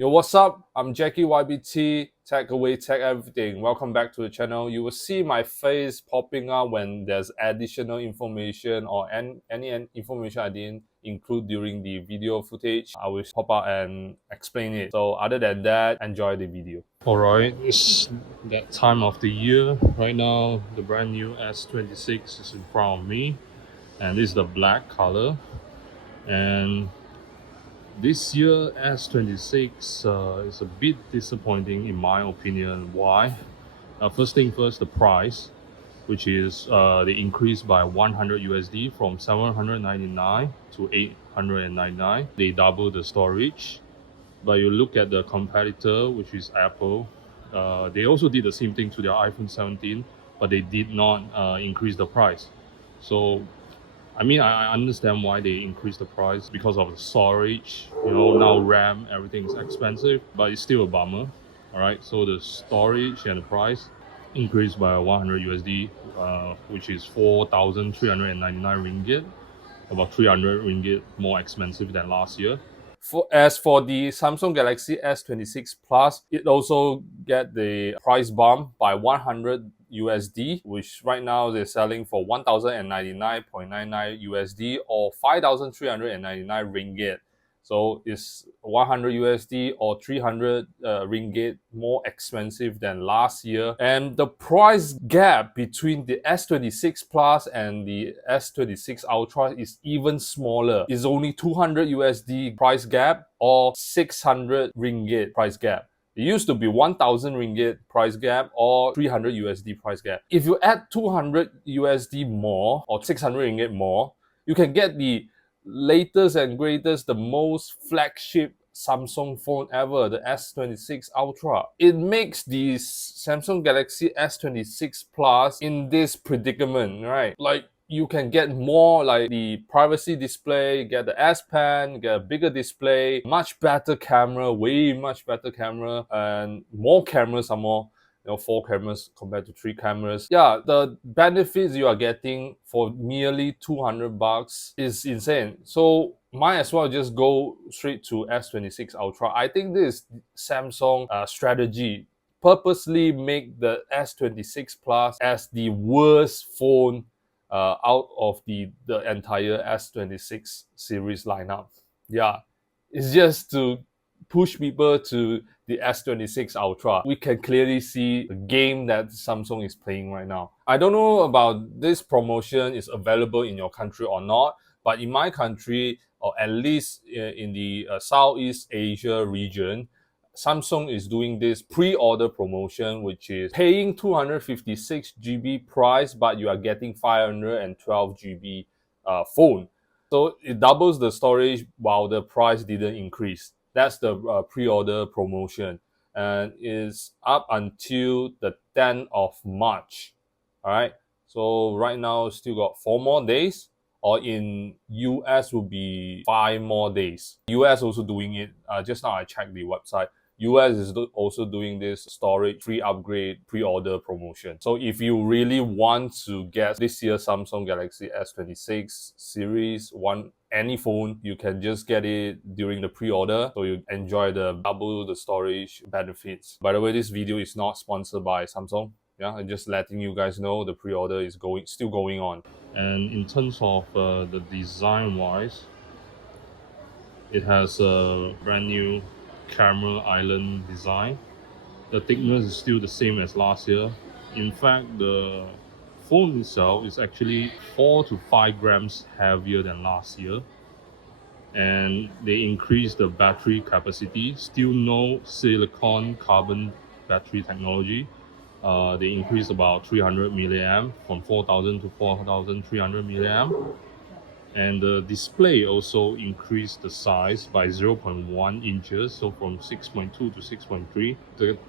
Yo, what's up? I'm Jackie YBT, Tech Away Tech Everything. Welcome back to the channel. You will see my face popping up when there's additional information or any information I didn't include during the video footage. I will pop out and explain it. So other than that, enjoy the video. Alright, it's that time of the year. Right now, the brand new S26 is in front of me. And this is the black color. And this year S26 is a bit disappointing in my opinion. Why? First thing first, the price, which is they increased by 100 USD from 799 to 899. They doubled the storage. But you look at the competitor, which is Apple, they also did the same thing to their iPhone 17, but they did not increase the price. So I mean, I understand why they increased the price because of the storage. You know, now RAM, everything is expensive, but it's still a bummer. All right, so the storage and the price increased by 100 USD, which is 4,399 ringgit, about 300 ringgit more expensive than last year. As for the Samsung Galaxy S26 Plus, it also get the price bump by 100 USD, which right now they're selling for 1,099.99 USD or 5,399 ringgit. So it's 100 USD or 300 ringgit more expensive than last year. And the price gap between the S26 Plus and the S26 Ultra is even smaller. It's only 200 USD price gap or 600 ringgit price gap. It used to be 1,000 ringgit price gap or 300 USD price gap. If you add 200 USD more or 600 ringgit more, you can get the latest and greatest, the most flagship Samsung phone ever, the S26 Ultra. It makes the Samsung Galaxy S26 Plus in this predicament, right? Like, you can get more like the privacy display, get the S Pen, get a bigger display, much better camera, way much better camera, and more cameras some more. You know, 4 cameras compared to 3 cameras. Yeah, the benefits you are getting for merely 200 bucks is insane. So might as well just go straight to S26 Ultra. I think this Samsung strategy purposely make the S26 Plus as the worst phone out of the entire S26 series lineup. Yeah, it's just to push people to the S26 Ultra. We can clearly see the game that Samsung is playing right now. I don't know about this promotion is available in your country or not, but in my country, or at least in the Southeast Asia region, Samsung is doing this pre-order promotion, which is paying 256 GB price, but you are getting 512 GB phone. So it doubles the storage while the price didn't increase. That's the pre-order promotion, and is up until the 10th of March. All right. So right now still got 4 more days, or in US will be 5 more days. US also doing it. Just now I checked the website. US is also doing this storage free upgrade pre-order promotion. So if you really want to get this year's Samsung Galaxy S26 series, any phone, you can just get it during the pre-order, so you enjoy the double the storage benefits. By the way, this video is not sponsored by Samsung. Yeah, I'm just letting you guys know the pre-order is still going on. And in terms of the design wise, it has a brand new camera island design. The thickness is still the same as last year. In fact, the phone itself is actually 4 to 5 grams heavier than last year, and they increased the battery capacity. Still no silicon carbon battery technology. They increased about 300 milliamp from 4,000 to 4,300 milliamp. And the display also increased the size by 0.1 inches, so from 6.2 to 6.3.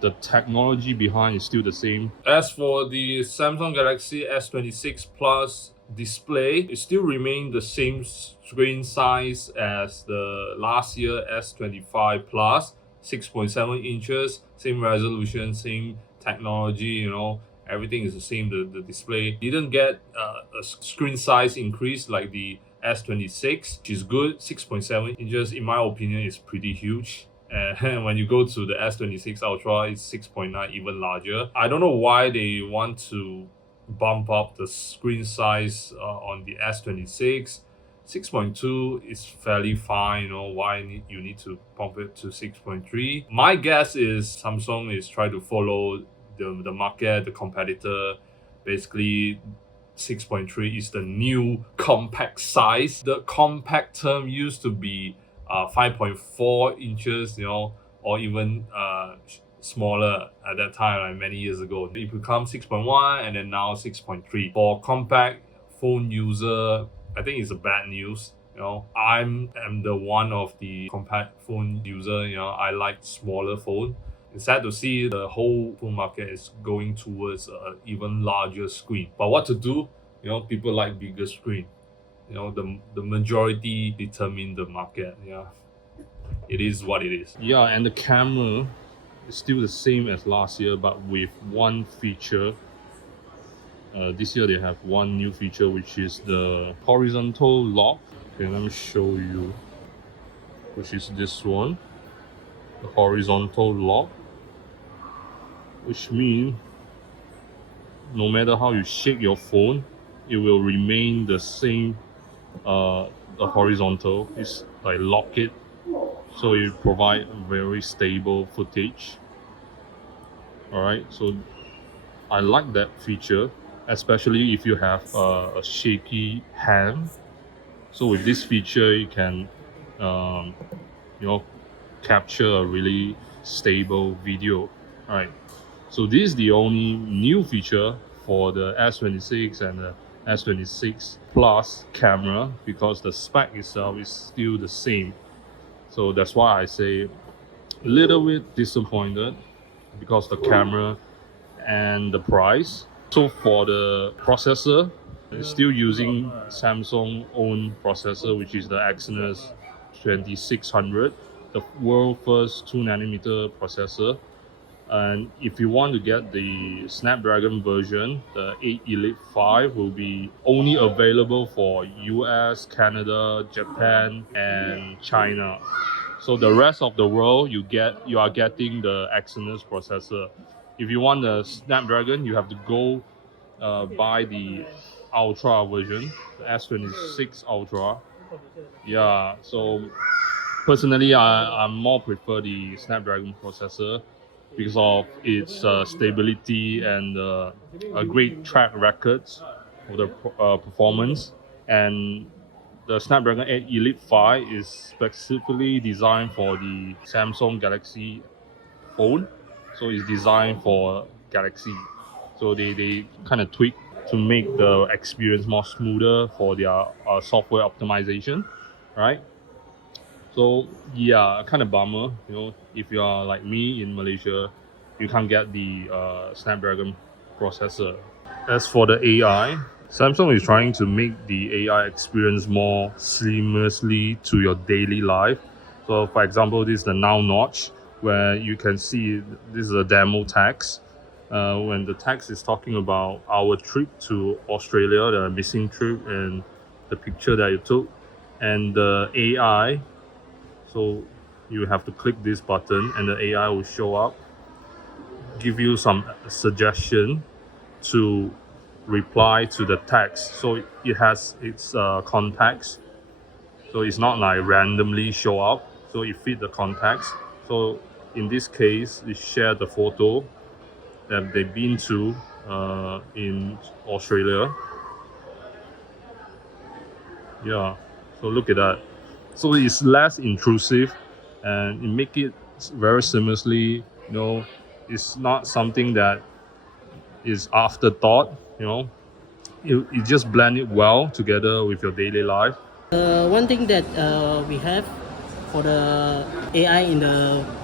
The technology behind is still the same. As for the Samsung Galaxy S26 Plus display, it still remains the same screen size as the last year S25 Plus, 6.7 inches, same resolution, same technology, you know. Everything is the same. The display didn't get a screen size increase like the S26, which is good. 6.7 inches, in my opinion, is pretty huge. And when you go to the S26 Ultra, it's 6.9, even larger. I don't know why they want to bump up the screen size on the S26. 6.2 is fairly fine, why you need to pump it to 6.3. My guess is Samsung is trying to follow the market, the competitor. Basically, 6.3 is the new compact size. The compact term used to be 5.4 inches, or even smaller at that time, like many years ago. It became 6.1 and then now 6.3. For compact phone user, I think it's a bad news. I'm the one of the compact phone user. I like smaller phone. It's sad to see the whole phone market is going towards an even larger screen. But what to do? People like bigger screen. The majority determine the market. Yeah, it is what it is. Yeah, and the camera is still the same as last year, but with one feature. This year they have one new feature, which is the horizontal lock. Okay, let me show you, which is this one, the horizontal lock, which means no matter how you shake your phone, it will remain the same. The horizontal is like lock it, so it provide very stable footage. All right, so I like that feature, especially if you have a shaky hand. So with this feature, you can capture a really stable video. All right, so this is the only new feature for the S26 and the S26 Plus camera, because the spec itself is still the same. So that's why I say a little bit disappointed, because the camera and the price. So for the processor, it's still using Samsung own processor, which is the Exynos 2600, the world first 2nm processor. And if you want to get the Snapdragon version, the 8 Elite 5 will be only available for US, Canada, Japan, and China. So the rest of the world, you are getting the Exynos processor. If you want the Snapdragon, you have to go buy the Ultra version, the S26 Ultra. Yeah, so personally, I more prefer the Snapdragon processor because of its stability and a great track records of the performance. And the Snapdragon 8 Elite 5 is specifically designed for the Samsung Galaxy phone, so it's designed for Galaxy. So they kind of tweak to make the experience more smoother for their software optimization, right? So yeah, kind of bummer, if you are like me in Malaysia, you can't get the Snapdragon processor. As for the AI, Samsung is trying to make the AI experience more seamlessly to your daily life. So for example, this is the Now Notch, where you can see this is a demo text. When the text is talking about our trip to Australia, the missing trip, and the picture that you took, and the AI. So you have to click this button and the AI will show up, give you some suggestion to reply to the text. So it has its context. So it's not like randomly show up. So it fit the context. So in this case, it shared the photo that they've been to in Australia. Yeah, so look at that. So it's less intrusive and it make it very seamlessly. It's not something that is afterthought. It just blend it well together with your daily life. One thing that we have for the AI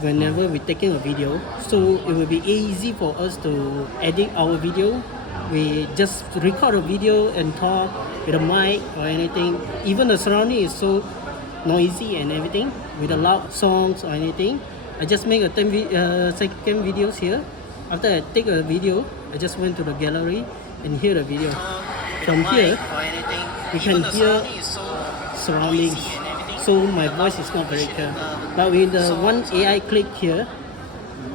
whenever we're taking a video, so it will be easy for us to edit our video. We just record a video and talk with a mic or anything. Even the surrounding is so noisy and everything with the loud songs or anything. I just make a 10-second videos here. After I take a video, I just went to the gallery and hear the video. From here, we can hear surroundings. so my voice is not very clear. But with the one AI click here,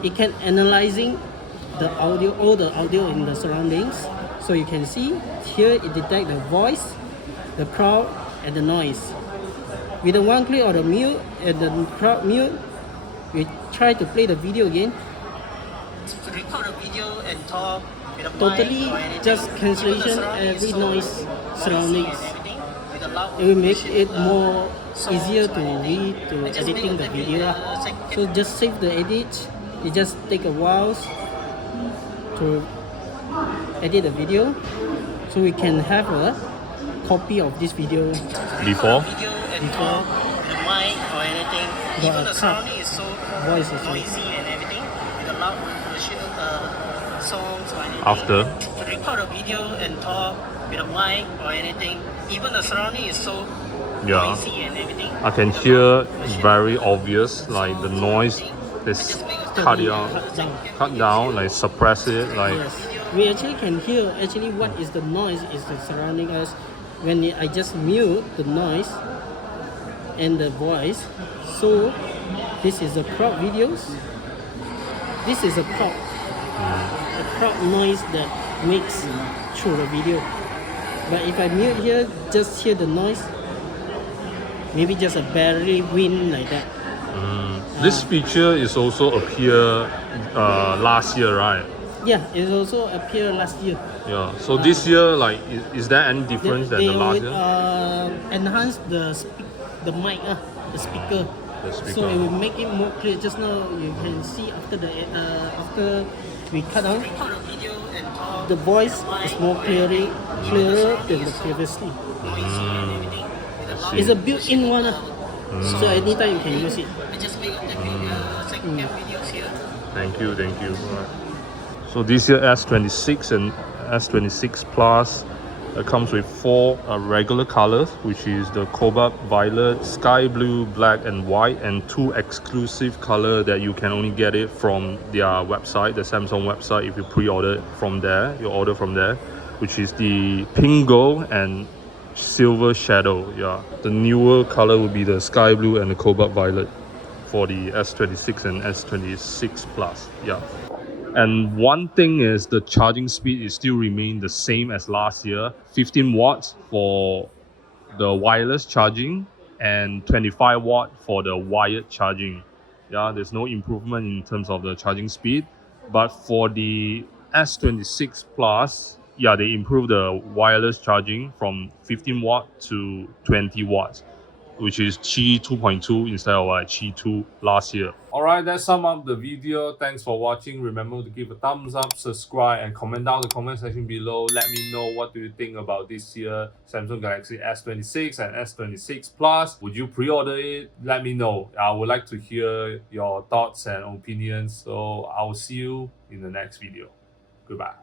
it can analyzing the audio, all the audio in the surroundings. So you can see here it detect the voice, the crowd, and the noise. With the one click or the mute and the crowd mute, we try to play the video again. To record a video and talk with a totally just cancellation every noise surroundings. It will make it more easier to read to editing the video. So just save the edit. It just take a while to edit the video, so we can have a copy of this video Before? before the mic or anything. Even the surrounding is so noisy and everything. The loud version of the songs or anything. After? To record a video and talk with a mic or anything. Even the surrounding is so noisy and everything. I can hear very obvious, like the noise is cut down, like suppress it, like. Yes, we actually can hear actually what is the noise is the surrounding us when I just mute the noise and the voice. So this is the crowd videos. This is a crowd noise that makes through the video. But if I mute here, just hear the noise. Maybe just a barely wind like that. This feature is also appear last year, right? Yeah, it also appeared last year. Yeah. So this year, like, is there any difference than the last year? Enhance the mic, the speaker. The speaker. So it will make it more clear. Just now you can see after after we cut down, the voice is more clearer than the previously. It's a built-in one, so anytime you can use it. Thank you. Right. So this year S26 and S26 Plus comes with 4 regular colors, which is the cobalt violet, sky blue, black and white, and 2 exclusive color that you can only get it from their website, the Samsung website. If you pre-order from there, you order from there, which is the pink gold and silver shadow. Yeah, the newer color will be the sky blue and the cobalt violet for the S26 and S26 Plus. Yeah. And one thing is the charging speed is still remain the same as last year. 15 watts for the wireless charging and 25 watt for the wired charging. Yeah, there's no improvement in terms of the charging speed. But for the S26 Plus, yeah, they improved the wireless charging from 15 watt to 20 watts, which is Qi 2.2 instead of Qi 2 last year. Alright, that sums up the video. Thanks for watching. Remember to give a thumbs up, subscribe, and comment down in the comment section below. Let me know what do you think about this year Samsung Galaxy S26 and S26 Plus. Would you pre-order it? Let me know. I would like to hear your thoughts and opinions. So I will see you in the next video. Goodbye.